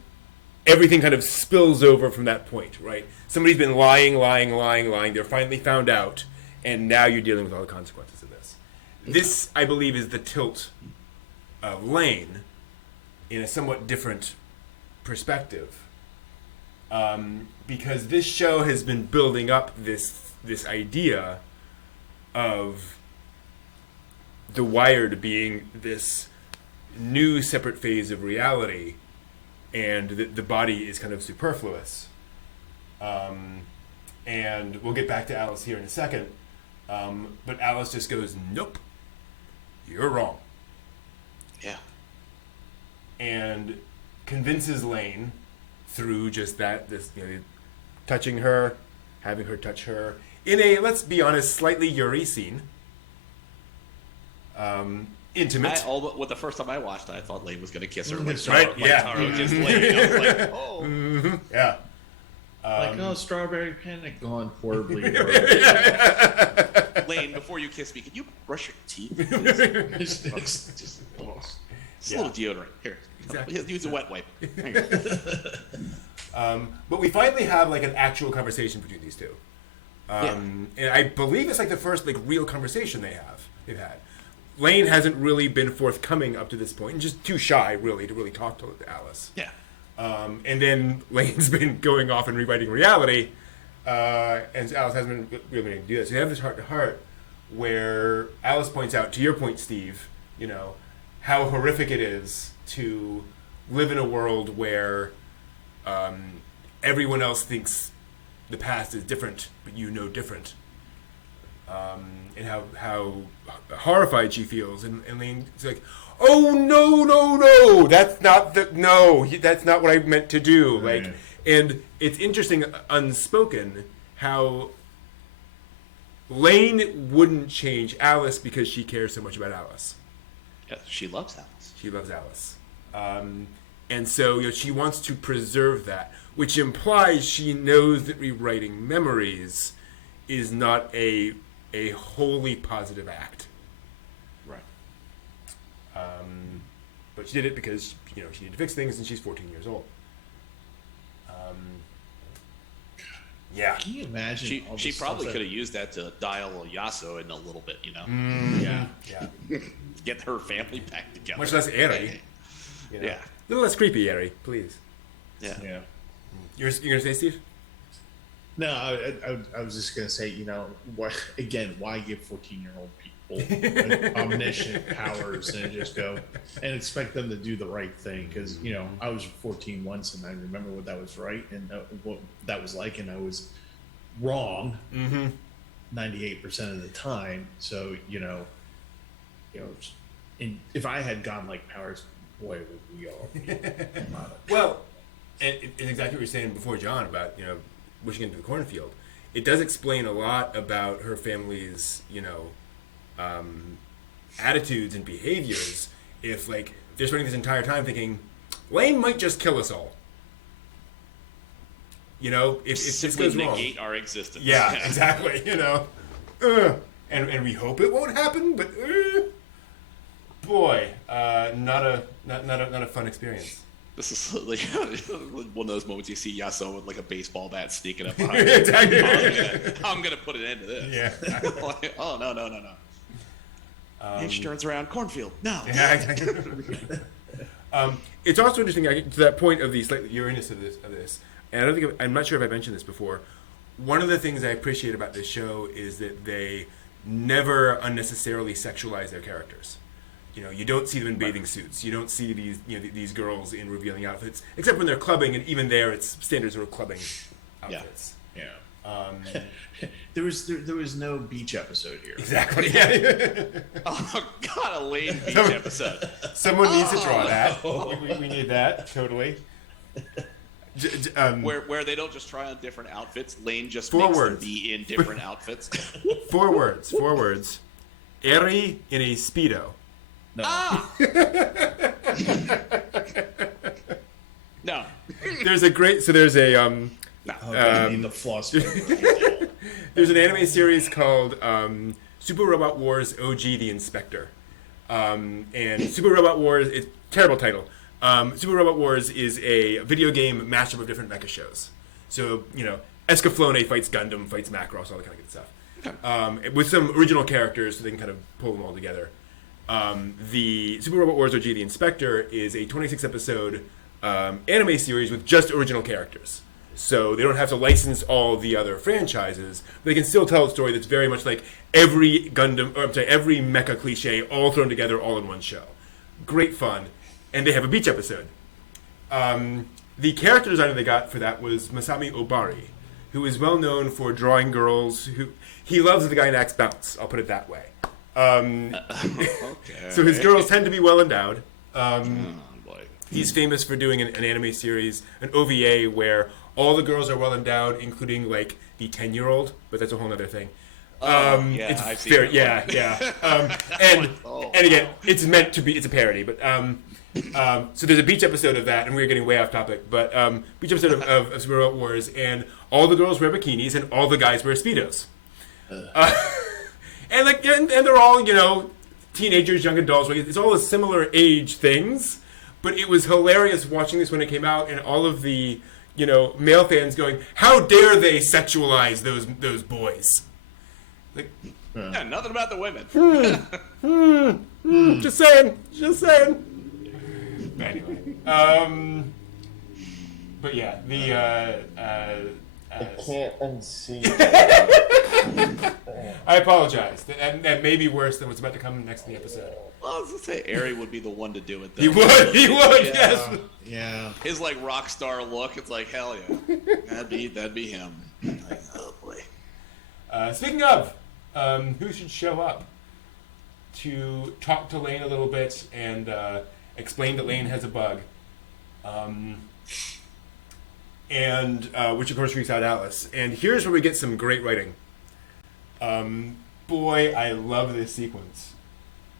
everything kind of spills over from that point, right? Somebody's been lying. They're finally found out, and now you're dealing with all the consequences of this. This, I believe, is the tilt of Laine in a somewhat different perspective. Because this show has been building up this idea of the Wired being this new separate phase of reality, and the body is kind of superfluous. And we'll get back to Alice here in a second. But Alice just goes, nope, you're wrong. Yeah. And convinces Laine through just this, touching her, having her touch her in a, let's be honest, slightly Yuri scene. Intimate. The first time I watched it, I thought Laine was going to kiss her. Right? Yeah. Taro kissed Laine. I was like, oh. Mm-hmm. Yeah. Strawberry Panic gone horribly. Laine, before you kiss me, can you brush your teeth? Just a little deodorant. Here. Exactly. Use a wet wipe. But we finally have like an actual conversation between these two. And I believe it's like the first like real conversation they've had. Laine hasn't really been forthcoming up to this point, and just too shy really to really talk to Alice. Yeah. And then Laine's been going off and rewriting reality, and Alice hasn't been really able to do that. So you have this heart-to-heart where Alice points out, to your point, Steve, how horrific it is to live in a world where everyone else thinks the past is different, but you know different. And how horrified she feels, and Laine's like, "Oh no! That's not that's not what I meant to do." Like, and it's interesting, unspoken, how Laine wouldn't change Alice because she cares so much about Alice. Yeah, she loves Alice. She loves Alice, and so she wants to preserve that, which implies she knows that rewriting memories is not a wholly positive act. Right. But she did it because she needed to fix things, and she's 14 years old. Yeah. Can you imagine? She probably could have used that to dial Yaso in a little bit, Yeah. Get her family back together. Much less airy. Yeah. A little less creepy, airy, please. Yeah. You're gonna say, Steve? No, I was just gonna say, why give 14-year-old people omniscient powers and just go and expect them to do the right thing? Because I was 14 once, and I remember what that was right and what that was like, and I was wrong 98% of the time. So and if I had godlike powers, boy, would we all be Well, and it's exactly what you were saying before, John, about wishing into the cornfield. It does explain a lot about her family's, attitudes and behaviors. If they're spending this entire time thinking, Laine might just kill us all. If this goes wrong, negate our existence. Yeah, exactly. And we hope it won't happen, but boy, not a fun experience. This is like one of those moments you see Yaso with a baseball bat sneaking up behind him. Exactly. I'm gonna put an end to this. Yeah. Oh no. And she turns around, cornfield. No. Yeah, exactly. It's also interesting to that point of the slight Uranus of this, and I'm not sure if I mentioned this before. One of the things I appreciate about this show is that they never unnecessarily sexualize their characters. You don't see them in bathing suits. You don't see these girls in revealing outfits, except when they're clubbing, and even there, it's standard sort of clubbing outfits. Yeah. There was no beach episode here. Exactly. Yeah. Oh God, a Laine beach episode. Someone needs to draw that. We need that totally. Where they don't just try on different outfits. Laine just Four makes words. them be in different outfits. 4 words. 4 words. Eri in a Speedo. No. No. There's a I need the floss. there's an anime series called Super Robot Wars OG the Inspector, And Super Robot Wars, it's terrible title. Super Robot Wars is a video game mashup of different mecha shows. So, Escaflowne fights Gundam, fights Macross, all that kind of good stuff. With some original characters so they can kind of pull them all together. The Super Robot Wars OG The Inspector is a 26-episode anime series with just original characters. So they don't have to license all the other franchises. They can still tell a story that's very much like every every mecha cliche all thrown together all in one show. Great fun. And they have a beach episode. The character designer they got for that was Masami Obari, who is well known for drawing girls he loves the guy in Axe Bounce, I'll put it that way. Okay. So his girls tend to be well endowed. Boy. He's famous for doing an anime series, an OVA, where all the girls are well endowed, including like the 10-year-old, but that's a whole other thing. It's I've seen very, that yeah. And again, it's meant to be. It's a parody, but so there's a beach episode of that, and we're getting way off topic. But beach episode of Super Robot Wars, and all the girls wear bikinis, and all the guys wear speedos. And they're all teenagers, young adults. It's all a similar age things, but it was hilarious watching this when it came out, and all of the male fans going, "How dare they sexualize those boys?" Like, Yeah, nothing about the women. just saying. Anyway, but yeah, I can't unsee. I apologize. That may be worse than what's about to come next in the episode. Well, I was gonna say Ari would be the one to do it. Though. He would, yes. Yeah. His like rock star look. It's like hell yeah. That'd be him. Like, oh boy. Speaking of, who should show up to talk to Laine a little bit and explain that Laine has a bug, and which of course freaks out Alice. And here's where we get some great writing. Boy, I love this sequence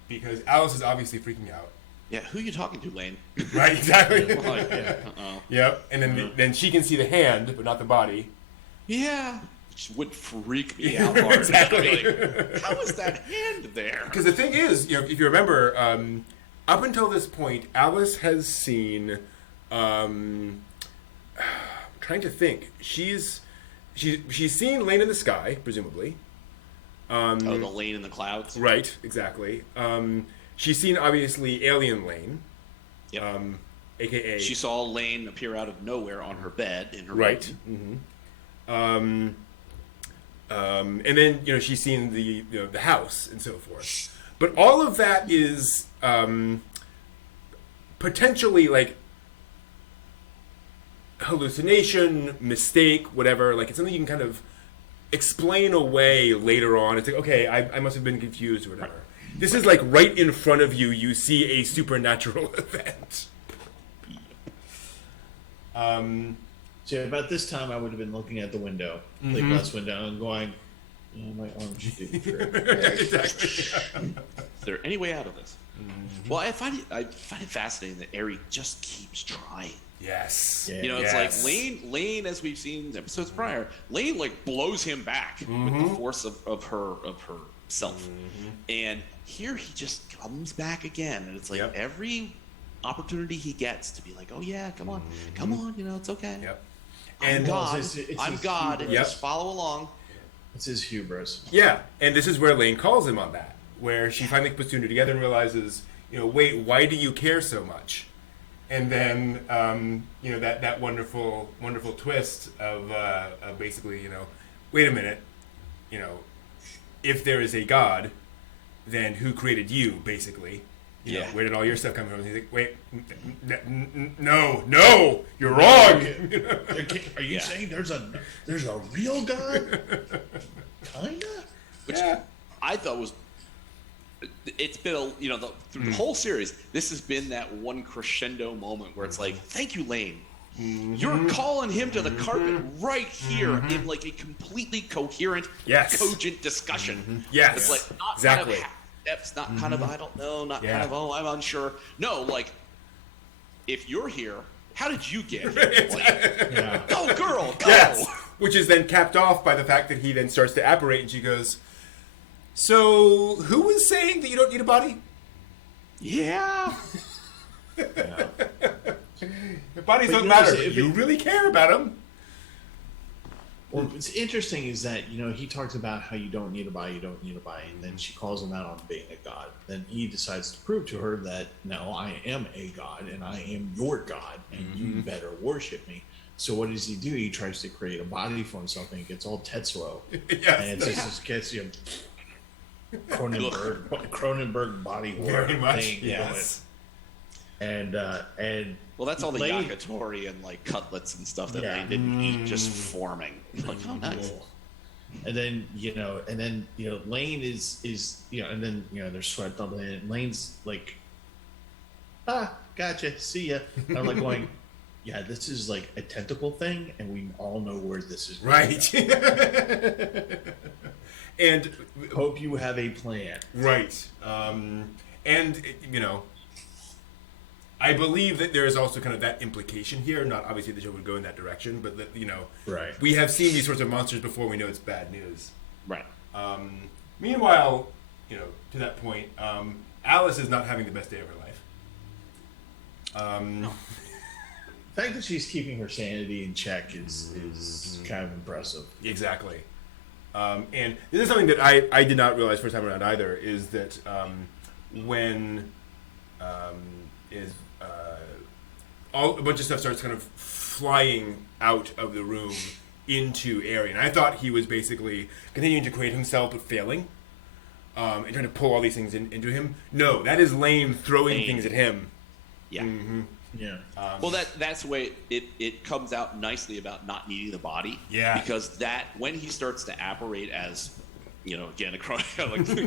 because Alice is obviously freaking out. Yeah, who are you talking to, Laine? Right, exactly. Like, uh-oh. Yep, and then she can see the hand, but not the body. Yeah. Which would freak me out hard. Exactly. Like, how is that hand there? Because the thing is, if you remember, up until this point, Alice has seen. I'm trying to think. She's seen Laine in the sky, presumably. The Laine in the clouds. Right, exactly. She's seen obviously Alien Laine. Yep. AKA. She saw Laine appear out of nowhere on her bed in her right. room. Mm-hmm. And then she's seen the house and so forth, but all of that is potentially like hallucination, mistake, whatever. Like it's something you can kind of explain away later on. It's like, okay, I must have been confused or whatever. This is like right in front of you. You see a supernatural event. See, about this time, I would have been looking at the window, the glass window, and going, my arm should do the trick. Exactly. Is there any way out of this? Mm-hmm. Well, I find it fascinating that Ari just keeps trying. Yes. Yeah. It's like Laine, as we've seen in episodes prior, Laine like blows him back with the force of herself. And here he just comes back again, and it's like every opportunity he gets to be like, oh yeah, come on, it's okay. Yep. I'm God. I'm his God, and hubris. just follow along. It's his hubris. Yeah, and this is where Laine calls him on that, where she finally puts two and two together and realizes, wait, why do you care so much? And then, that wonderful, wonderful twist of basically, wait a minute, if there is a God, then who created you, basically? Where did all your stuff come from? And he's like, wait, no, you're wrong. Are you saying there's a real God? Kinda. Which I thought was. It's been through the whole series. This has been that one crescendo moment where it's like, thank you, Laine. You're calling him to the carpet right here in like a completely coherent, cogent discussion. Yes, it's like not exactly. kind of steps, not kind of I don't know, not kind of I'm unsure. No, like if you're here, how did you get here? Like, go girl, go. Yes, which is then capped off by the fact that he then starts to apparate, and she goes, "So who was saying that you don't need a body?" Yeah. Yeah. Your bodies But don't you matter. notice But if you it- really care about them. Well, what's interesting is that he talks about how you don't need a body, and then she calls him out on being a god. Then he decides to prove to her that no, I am a god, and I am your god, and you better worship me. So what does he do? He tries to create a body for himself, and it gets all Tetsuo, Yes. and it's just this gets Cronenberg body horror Very much. thing Yes. going. And Well, that's all the Laine- yakitori and like cutlets and stuff that Yeah. Laine didn't eat, just forming. Like, oh, nice. And then Laine is and then they're sweat up, and Lane's like, gotcha, see ya. And I'm like going, yeah, this is like a tentacle thing, and we all know where this is going. Right. And Hope you have a plan. right. And I believe that there is also kind of that implication here. Not obviously the show would go in that direction, but that Right. we have seen these sorts of monsters before. We know it's bad news. Right. Meanwhile, to that point, Alice is not having the best day of her life. The fact that she's keeping her sanity in check is kind of impressive. Exactly. And this is something that I did not realize first time around either, is that when a bunch of stuff starts kind of flying out of the room into Arian. I thought he was basically continuing to create himself but failing, and trying to pull all these things into him. No, that is Laine throwing Laine. things at him. Yeah. Yeah. Well, that's the way it comes out nicely about not needing the body. Yeah. Because that when he starts to apparate as, again, like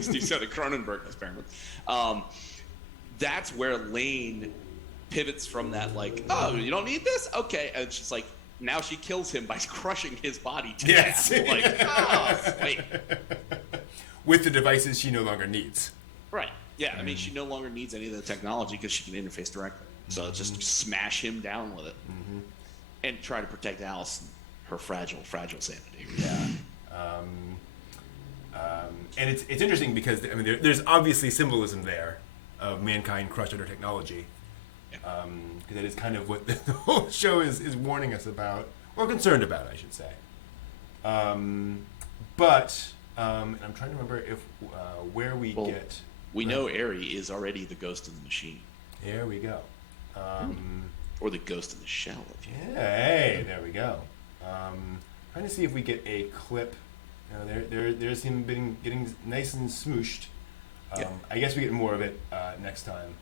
Steve said, a Cronenberg experiment, that's where Laine pivots from that, like, oh, you don't need this? Okay. And she's like, now she kills him by crushing his body to Yes. death. Like, oh, wait. With the devices she no longer needs. Right. Yeah. I mean, she no longer needs any of the technology because she can interface directly. So just smash him down with it, and try to protect Alice, and her fragile sanity. Yeah. And it's interesting because there's obviously symbolism there of mankind crushed under technology, because that is kind of what the whole show is warning us about, or concerned about, I should say. But I'm trying to remember if where we get. We know Eri is already the ghost in the machine, There we go. or the ghost in the shell. If you Hey, there we go. Trying to see if we get a clip. There's him getting nice and smooshed. Yeah. I guess we get more of it next time,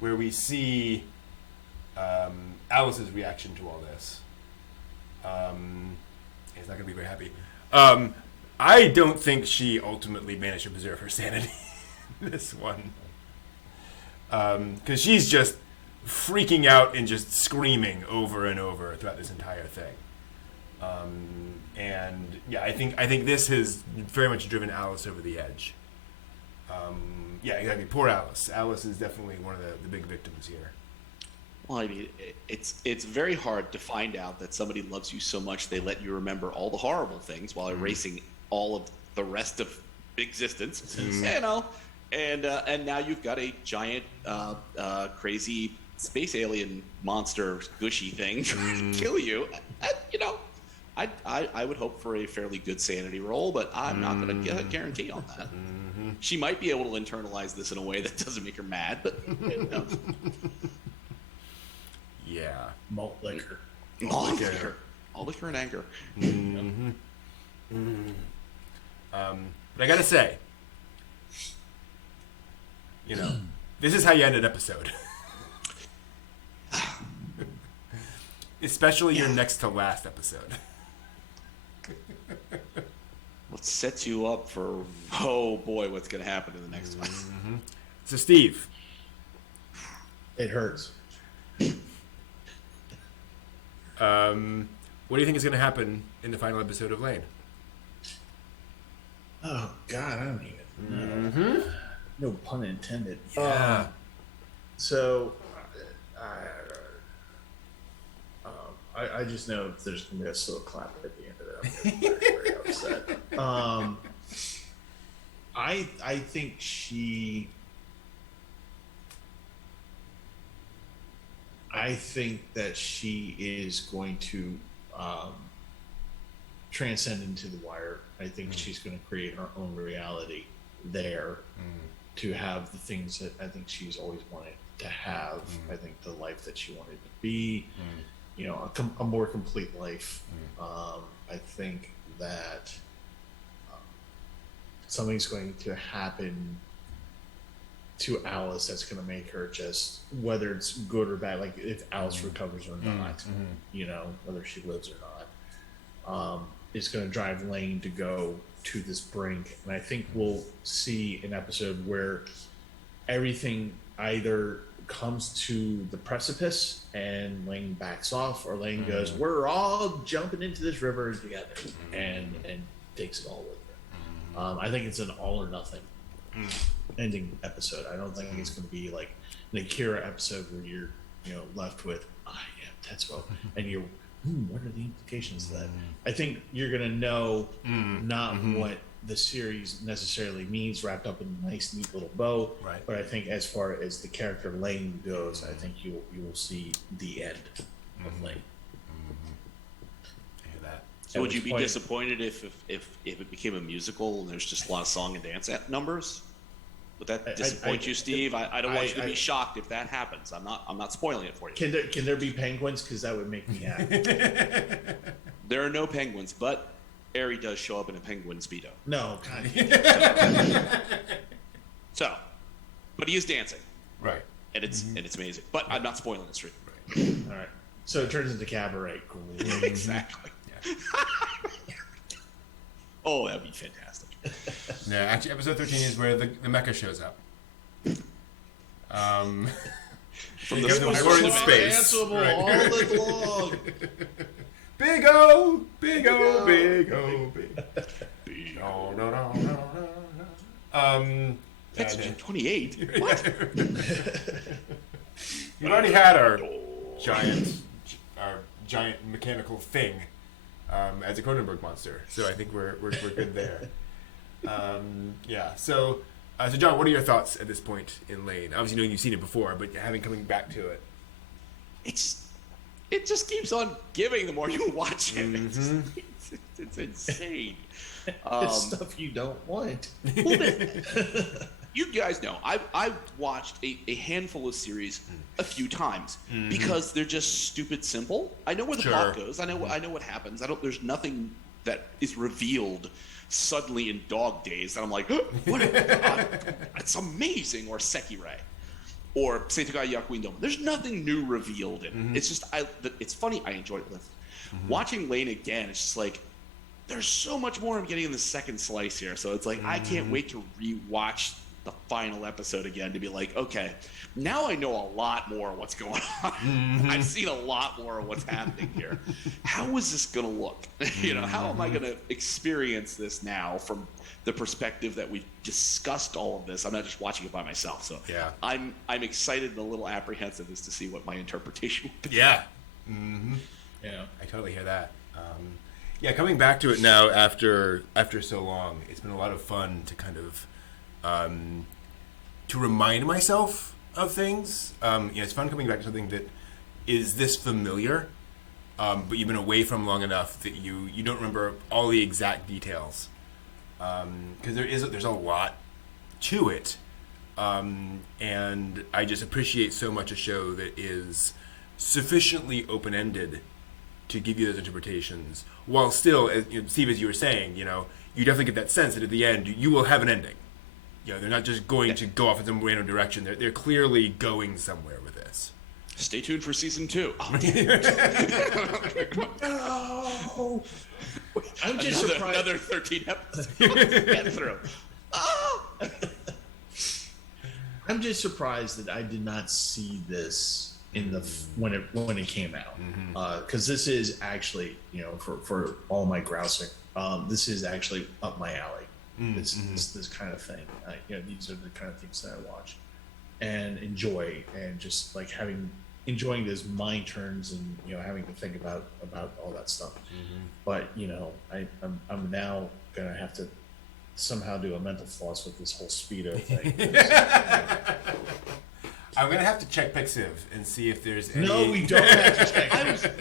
where we see Alice's reaction to all this. He's not going to be very happy. I don't think she ultimately managed to preserve her sanity in this one. Because she's just freaking out and just screaming over and over throughout this entire thing. And yeah, I think this has very much driven Alice over the edge. Yeah, exactly. Poor Alice. Alice is definitely one of the big victims here. Well, I mean, it's very hard to find out that somebody loves you so much they let you remember all the horrible things while erasing all of the rest of existence. And now you've got a giant, crazy space alien monster gushy thing trying to kill you. I would hope for a fairly good sanity roll, but I'm not going to get a guarantee on that. She might be able to internalize this in a way that doesn't make her mad, but Yeah. Malt liquor. all liquor and anger. But I gotta say, this is how you end an episode. Especially your next to last episode. What sets you up for, oh boy, what's going to happen in the next one? So, Steve. It hurts. What do you think is going to happen in the final episode of Laine? Oh God, I don't even know. No pun intended. Yeah. So, I just know if there's gonna be a slow clap at the end of it, I'm very, very upset. I think she I think that she is going to transcend into the Wire. I think she's going to create her own reality there to have the things that I think she's always wanted to have. I think the life that she wanted to be, you know, a more complete life. I think that something's going to happen to Alice that's going to make her just, whether it's good or bad, like if Alice recovers or not, you know, whether she lives or not, it's going to drive Laine to go to this brink. And I think we'll see an episode where everything either comes to the precipice and Laine backs off, or Laine goes, we're all jumping into this river together, and takes it all with her. I think it's an all or nothing ending episode. I don't think it's going to be like an Akira episode where you're, you know, left with I am Tetsuo, and you're what are the implications of that? I think you're going to know not what the series necessarily means wrapped up in a nice, neat little bow. Right. But I think as far as the character Laine goes, I think you will see the end of Laine. I hear that. So would you be disappointed if it became a musical and there's just a lot of song and dance numbers? Would that disappoint you, Steve? I don't want you to be shocked if that happens. I'm not spoiling it for you. Can there be penguins? Because that would make me happy. There are no penguins, but Aerie does show up in a penguin speedo. No, God. So, but he is dancing, Right. and it's amazing. But I'm not spoiling this for you. Right. All right. So it turns into cabaret. Great. Exactly. Yeah. Oh, that'd be fantastic. No, actually, episode 13 is where the mecha shows up. From the space. we're in space. Right. All along. Big O, big O, big O, big O. No, no, no, no, no. That's 28. What? We've already had our giant mechanical thing as a Cronenberg monster, so I think we're good there. Yeah. So John, what are your thoughts at this point in Laine? Obviously, knowing you've seen it before, but having coming back to it. It just keeps on giving the more you watch it. It's insane. It's stuff you don't want. You guys know I've watched a handful of series a few times because they're just stupid simple. I know where the plot goes. I know what happens. There's nothing that is revealed suddenly in Dog Days that I'm like, oh, what? It's amazing. Or Sekirei. Or Seitogai Yakuindo. There's nothing new revealed in it. It's just it's funny. I enjoy it. Watching Laine again, it's just like there's so much more I'm getting in the second slice here. So it's like I can't wait to rewatch the final episode again to be like, okay, now I know a lot more of what's going on. I've seen a lot more of what's happening here. How is this gonna look? You know, how am I gonna experience this now from the perspective that we've discussed all of this? I'm not just watching it by myself. So yeah, I'm excited and a little apprehensive as to see what my interpretation will be. Yeah. Yeah. I totally hear that. Yeah, coming back to it now after so long, it's been a lot of fun to kind of to remind myself of things. It's fun coming back to something that is this familiar, but you've been away from long enough that you don't remember all the exact details. Because there's a lot to it, and I just appreciate so much a show that is sufficiently open-ended to give you those interpretations, while still, Steve, as you were saying, you definitely get that sense that at the end you will have an ending. They're not just going to go off in some random direction. They're clearly going somewhere with this. Stay tuned for season 2. Oh, no. I'm just surprised. Another 13 episodes. Get through. Oh. I'm just surprised that I did not see this in the when it came out, because this is actually, for all my grousing, this is actually up my alley. This kind of thing. These are the kind of things that I watch and enjoy, and just like enjoying those mind turns and having to think about all that stuff. But I'm now gonna have to somehow do a mental floss with this whole Speedo thing. I'm gonna have to check Pixiv and see if there's any. No, we don't have to check.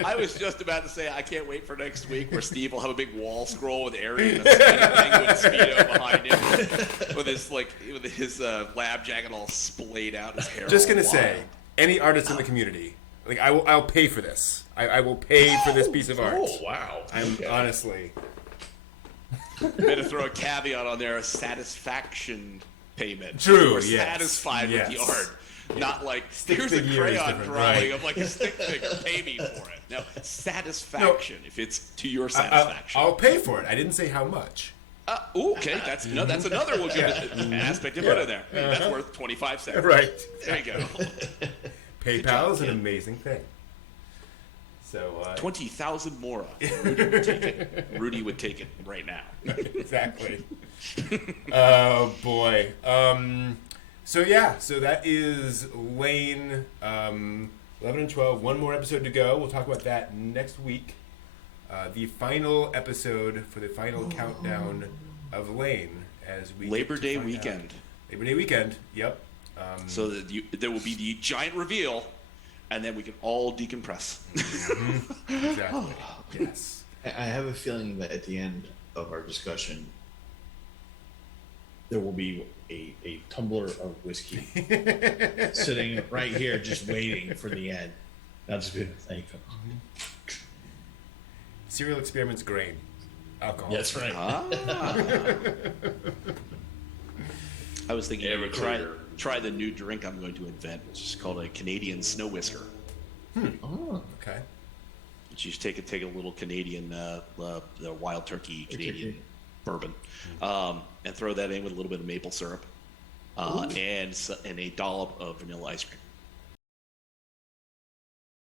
I was just about to say I can't wait for next week where Steve will have a big wall scroll with Ari and a penguin speedo behind him with his lab jacket all splayed out, his hair. Just gonna all say, wild. any artist in the community, like I'll pay for this. I will pay for this piece of art. Oh wow! I'm honestly. Better throw a caveat on there: a satisfaction payment. True. We're Yes. satisfied with the art. Not like, here's a figure is crayon different, drawing right. of like a stick figure, pay me for it. No, satisfaction, if it's to your satisfaction. I'll pay for it. I didn't say how much. Okay, that's another legitimate aspect to put in there. That's worth 25 cents. Right. There you go. PayPal is an amazing thing. So 20,000 Mora. Rudy would take it. Rudy would take it right now. Exactly. Oh boy. So that is Laine 11 and 12. One more episode to go. We'll talk about that next week. The final episode for the final countdown of Laine as we Labor Day weekend. Labor Day weekend. Yep. So that there will be the giant reveal, and then we can all decompress. Exactly. Yes. I have a feeling that at the end of our discussion, there will be a tumbler of whiskey sitting right here, just waiting for the end. That's good. Thank you. Serial experiments grain. Alcohol. That's right. I was thinking try the new drink I'm going to invent, which is called a Canadian Snow Whisker. Oh. Okay. Which you take a little Canadian, the wild turkey Canadian bourbon, and throw that in with a little bit of maple syrup, and a dollop of vanilla ice cream.